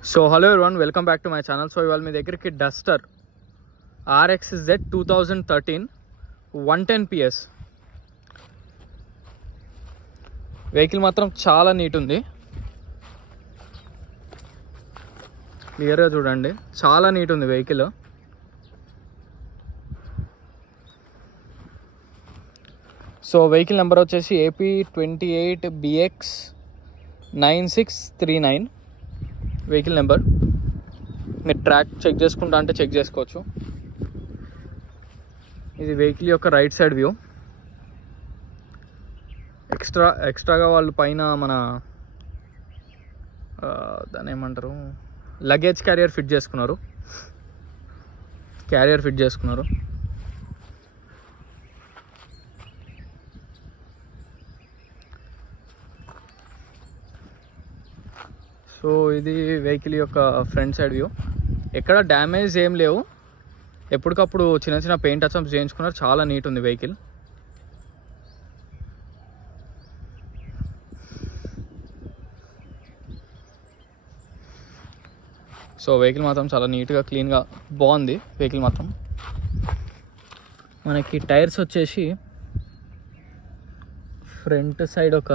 So hello everyone, welcome back to my channel. So ival mee దగ్గరికి Duster RXZ 2013 110 PS vehicle మాత్రం చాలా neat ఉంది. Clear గా చూడండి, చాలా నీట్ ఉంది వెహికల్. సో వెహికల్ నెంబర్ వచ్చేసి AP28BX 9639 వెహికల్ నెంబర్. మీరు ట్రాక్ చెక్ చేసుకుంటా అంటే చెక్ చేసుకోవచ్చు. ఇది వెహికల్ యొక్క రైట్ సైడ్ వ్యూ. ఎక్స్ట్రాగా వాళ్ళు పైన మన దాన్ని ఏమంటారు, లగేజ్ క్యారియర్ ఫిట్ చేసుకున్నారు. సో ఇది వెహికల్ యొక్క ఫ్రంట్ సైడ్ వ్యూ. ఎక్కడ డ్యామేజ్ ఏం లేవు, ఎప్పటికప్పుడు చిన్న చిన్న పెయింట్ టచ్అప్స్ చేయించుకున్నారు. చాలా నీట్ ఉంది వెహికల్. సో వెహికల్ మాత్రం చాలా నీట్గా క్లీన్గా బాగుంది వెహికల్ మాత్రం. మనకి టైర్స్ వచ్చేసి ఫ్రంట్ సైడ్ ఒక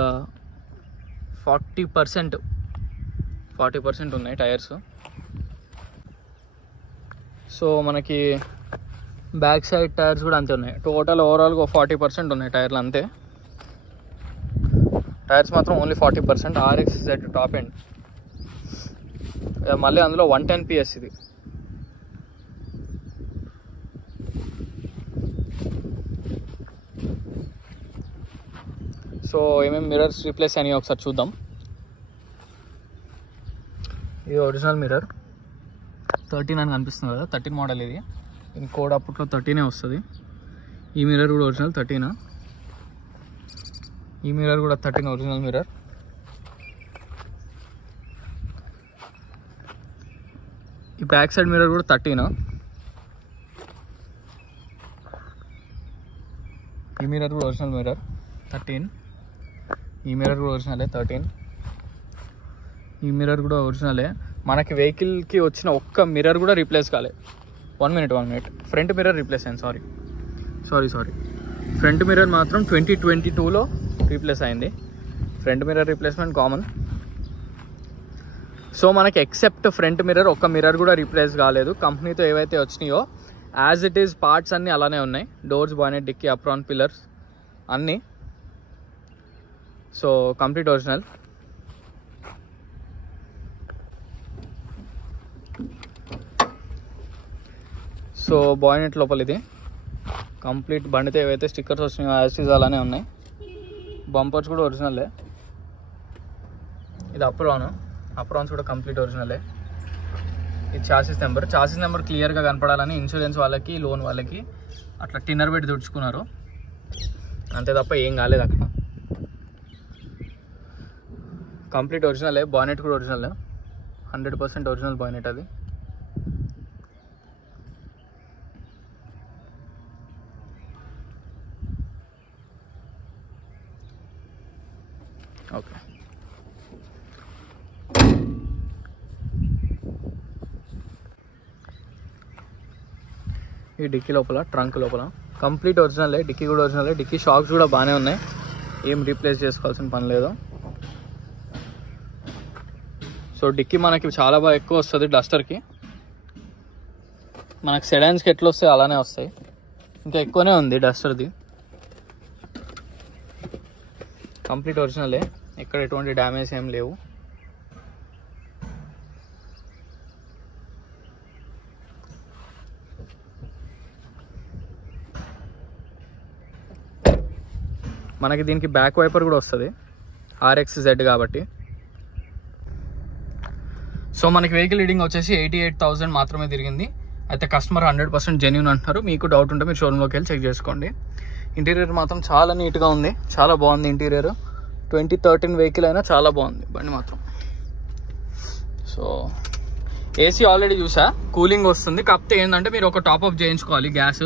40% ఉన్నాయి టైర్స్. సో మనకి బ్యాక్ సైడ్ టైర్స్ కూడా అంతే ఉన్నాయి. టోటల్ ఓవరాల్గా 40% ఉన్నాయి టైర్లు అంతే. టైర్స్ మాత్రం ఓన్లీ 40%. RXZ టాప్ ఎండ్, మళ్ళీ అందులో 110 PS ఇది. సో ఏమేమి మిర్రర్స్ రీప్లేస్ అని ఒకసారి చూద్దాం. ఇది ఒరిజినల్ మిర్రర్ 13 అని కనిపిస్తుంది కదా, 13 మోడల్ ఇది. దీని కోడ్ అప్పట్లో 13 వస్తుంది. ఈ మిర్రర్ కూడా ఒరిజినల్ 13. ఈ మిర్రర్ కూడా 13 ఒరిజినల్ మిర్రర్. ఈ బ్యాక్ సైడ్ మిర్రర్ కూడా 13. ఈ మిర్రర్ కూడా ఒరిజినల్ మిర్రర్ 13. ఈ మిర్రర్ కూడా ఒరిజినలే 13. ఈ మిర్రర్ కూడా ఒరిజినలే. మనకి వెహికల్కి వచ్చిన ఒక్క మిర్రర్ కూడా రీప్లేస్ కాలే. 1 మినిట్ ఫ్రంట్ మిర్రర్ రీప్లేస్ అయింది. సారీ ఫ్రంట్ మిర్రర్ మాత్రం 2022లో రీప్లేస్ అయింది. Front mirror replacement common. So మనకి ఎక్సెప్ట్ ఫ్రంట్ మిర్రర్ ఒక్క మిర్రర్ కూడా రీప్లేస్ కాలేదు. కంపెనీతో ఏవైతే వచ్చినాయో యాజ్ ఇట్ ఈజ్ పార్ట్స్ అన్నీ అలానే ఉన్నాయి. Doors, bonnet, dickey, apron, pillars అన్నీ. So complete original. So bonnet లోపల ఇది కంప్లీట్. బండితో ఏవైతే స్టిక్కర్స్ వచ్చినాయో యాజ్ ఇట్ ఈజ్ అలానే ఉన్నాయి. బంపర్స్ కూడా ఒరిజినలే. ఇది అప్రాన్స్ కూడా కంప్లీట్ ఒరిజినలే. ఇది చాసిస్ నెంబర్ క్లియర్గా కనపడాలని ఇన్సూరెన్స్ వాళ్ళకి, లోన్ వాళ్ళకి అట్లా టిన్నర్ పెట్టి తుడుచుకున్నారు అంతే తప్ప ఏం కాలేదు అక్కడ. కంప్లీట్ ఒరిజినలే. బానెట్ కూడా ఒరిజినలే, 100% ఒరిజినల్ బానెట్ అది. ఓకే, ఈ డిక్కీ లోపల, ట్రంక్ లోపల కంప్లీట్ ఒరిజినలే. డిక్కీ కూడా ఒరిజినలే. డిక్కీ షాక్స్ కూడా బాగానే ఉన్నాయి, ఏం రీప్లేస్ చేసుకోవాల్సిన పని లేదు. సో డిక్కీ మనకి చాలా బాగా ఎక్కువ వస్తుంది డస్టర్కి. మనకి సెడాన్స్కి ఎట్లా వస్తాయి అలానే వస్తాయి, ఇంకా ఎక్కువనే ఉంది డస్టర్ది. కంప్లీట్ ఒరిజినలే, ఎక్కడ ఎటువంటి డ్యామేజ్ ఏం లేవు. మనకి దీనికి బ్యాక్ వైపర్ కూడా వస్తుంది, RXZ కాబట్టి. సో మనకి వెహికల్ రీడింగ్ వచ్చేసి 88,000 మాత్రమే తిరిగింది. అయితే కస్టమర్ 100% జెన్యూన్ అంటున్నారు. మీకు డౌట్ ఉంటే మీరు షోరూమ్లోకి వెళ్ళి చెక్ చేసుకోండి. ఇంటీరియర్ మాత్రం చాలా నీట్గా ఉంది, చాలా బాగుంది ఇంటీరియర్. 2013 వెహికల్ అయినా చాలా బాగుంది బండి మాత్రం. సో ఏసీ ఆల్రెడీ చూసా, కూలింగ్ వస్తుంది. కాకపోతే ఏంటంటే మీరు ఒక టాప్అప్ చేయించుకోవాలి. గ్యాస్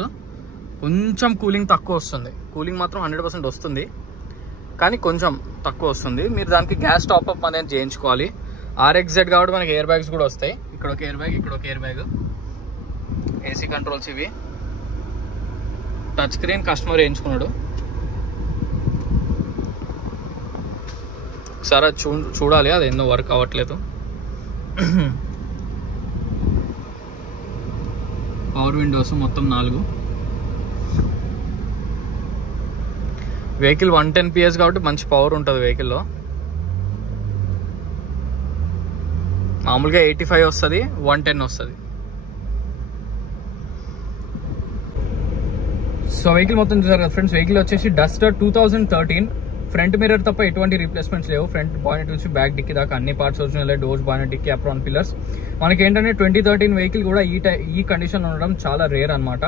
కొంచెం కూలింగ్ తక్కువ వస్తుంది. కూలింగ్ మాత్రం 100% వస్తుంది, కానీ కొంచెం తక్కువ వస్తుంది. మీరు దానికి గ్యాస్ టాప్అప్ అనేది చేయించుకోవాలి. RXZ కాబట్టి మనకి ఎయిర్ బ్యాగ్స్ కూడా వస్తాయి. ఇక్కడ ఒక ఎయిర్ బ్యాగ్, ఇక్కడ ఒక ఎయిర్ బ్యాగ్. AC కంట్రోల్స్ ఇవి. టచ్ స్క్రీన్ కస్టమర్ వేయించుకున్నాడు. ఒకసారి చూడాలి, అది ఎన్నో వర్క్ అవ్వట్లేదు. పవర్ విండోస్ మొత్తం 4. వెహికల్ 110 PS కాబట్టి మంచి పవర్ ఉంటుంది వెహికల్లో. మామూలుగా 85 వస్తుంది, 110 వస్తుంది. సో వెహికల్ మొత్తం చూసారు కదా ఫ్రెండ్స్. వెహికల్ వచ్చేసి డస్టర్ 2013. ఫ్రంట్ మిర్రర్ తప్ప ఎటువంటి రీప్లేస్మెంట్స్ లేవు. ఫ్రంట్ బానెట్ నుంచి బ్యాక్ డిక్కీ దాకా అన్ని parts original. Doors, bonnet, dickey, apron pillars. మనకి ఏంటంటే 2013 వెహికల్ కూడా ఈ కండిషన్ ఉండడం చాలా రేర్ అనమాట.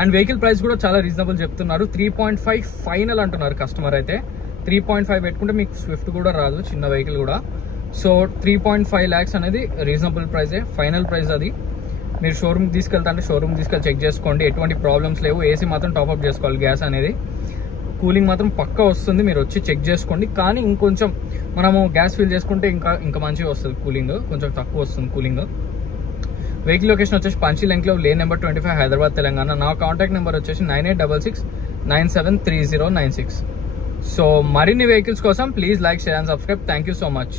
అండ్ వెహికల్ ప్రైస్ కూడా చాలా రీజనబుల్ చెప్తున్నారు. 3.5 ఫైనల్ అంటున్నారు కస్టమర్ అయితే. 3.5 పెట్టుకుంటే మీకు స్విఫ్ట్ కూడా రాదు, చిన్న వెహికల్ కూడా. సో 3.5 lakhs అనేది రీజనబుల్ ప్రైజే, ఫైనల్ ప్రైస్ అది. మీరు షోరూమ్కి తీసుకెళ్తా అంటే షోరూమ్ తీసుకెళ్ళి చెక్ చేసుకోండి, ఎటువంటి ప్రాబ్లమ్స్ లేవు. AC మాత్రం టాప్అప్ చేసుకోవాలి, గ్యాస్ అనేది. కూలింగ్ మాత్రం పక్కా వస్తుంది, మీరు వచ్చి చెక్ చేసుకోండి. కానీ ఇంకొంచెం మనము గ్యాస్ ఫిల్ చేసుకుంటే ఇంకా మంచిగా వస్తుంది కూలింగ్, కొంచెం తక్కువ వస్తుంది కూలింగ్. వెహికల్ లొకేషన్ వచ్చేసి పంచిలెంక్లో, లేన్ నెంబర్ 25, హైదరాబాద్, తెలంగాణ. నా కాంటాక్ట్ నెంబర్ వచ్చేసి 9866973096. సో మరిన్ని వెహికల్స్ కోసం please like, share and subscribe. Thank you so much.